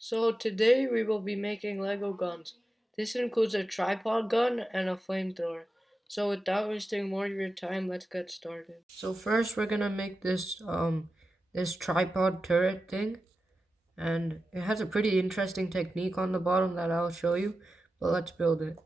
So today we will be making Lego guns. This includes a tripod gun and a flamethrower. So without wasting more of your time, let's get started. So first we're gonna make this tripod turret thing, and it has a pretty interesting technique on the bottom that I'll show you, but let's build it.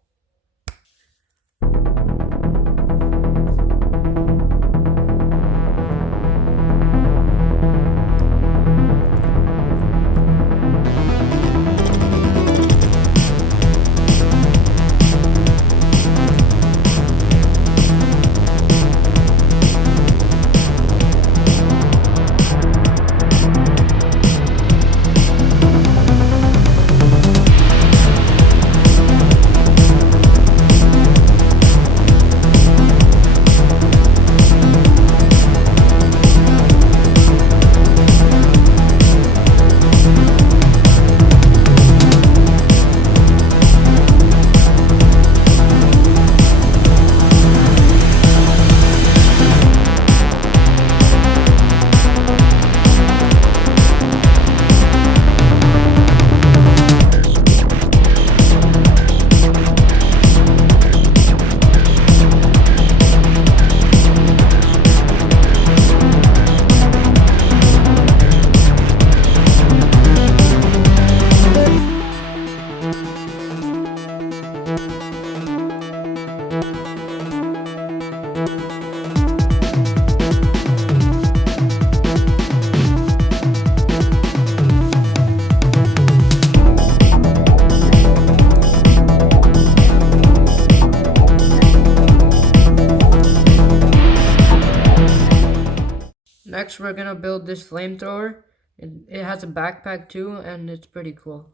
Next, we're gonna build this flamethrower. It has a backpack too, and it's pretty cool.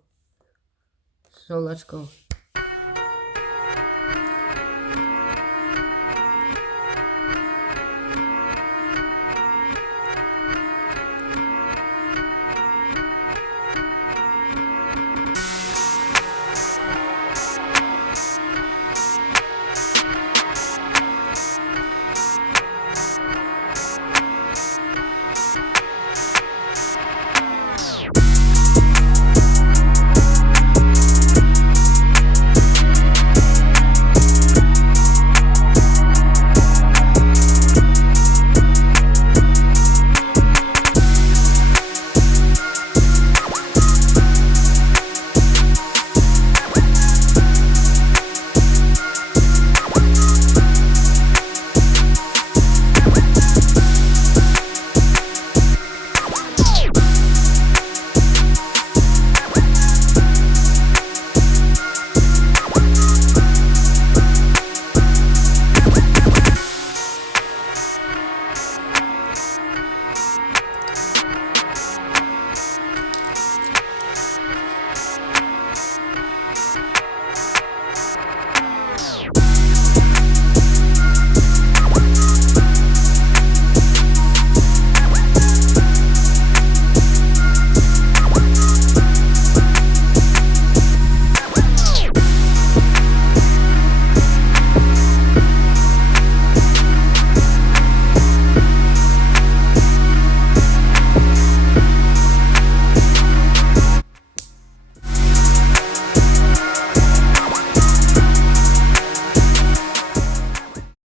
So let's go.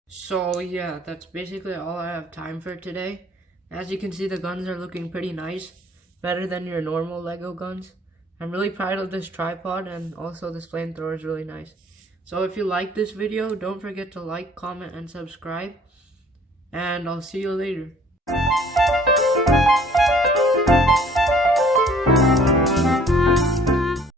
So yeah, that's basically all I have time for today. As you can see, the guns are looking pretty nice, better than your normal Lego guns. I'm really proud of this tripod, and also this flamethrower is really nice. So if you like this video, don't forget to like, comment, and subscribe, and I'll see you later.